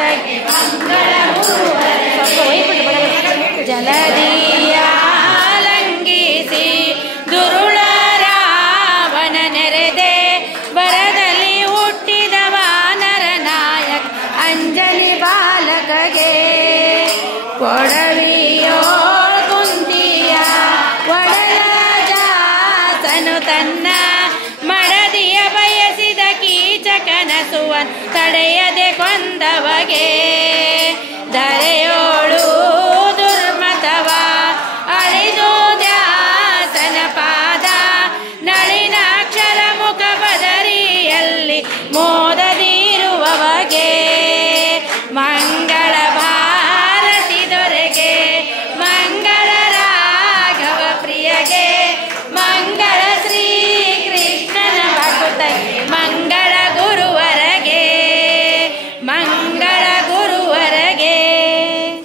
ಭಕುತಗೆ ಮಂಗಳ ಜಲದಿಯ ಲಂಘಿಸಿ ದುರುಳ ರಾವಣ ನೆರೆದೆ ಬರದಲ್ಲಿ ಹುಟ್ಟಿದ ವಾನರ ನಾಯಕ ಅಂಜನಿ ಬಾಲಕಗೆ ಕೊಡವಿಯೋ ಕುಂತಿಯ ಒಡಲ ಜಾತನು ತನ್ನ ಮಡದಿಯ ಬಯಸಿದ ಕೀಚಕನಸುವನ್ ತಡೆಯದೆ ಕೊಂದವಗೆ ಧರೆಯೋಳು ದುರ್ಮತವ ಅಳಿದು ದ್ಯಾಸನ ಪಾದ ನಳಿನಾಕ್ಷರ ಮುಖ ಬದರಿಯಲ್ಲಿ ಮೋದದಿರುವವಗೆ ಮಂಗಳ ಭಾರತಿ ದೊರೆಗೆ ಮಂಗಳ ರಾಘವ ಪ್ರಿಯಗೆ ಮಂಗಳ ಶ್ರೀ ಕೃಷ್ಣನ ಭಕುತಗೆ ಮಂಗಳ ಗುರುವರಗೆ ಮಂಗಳ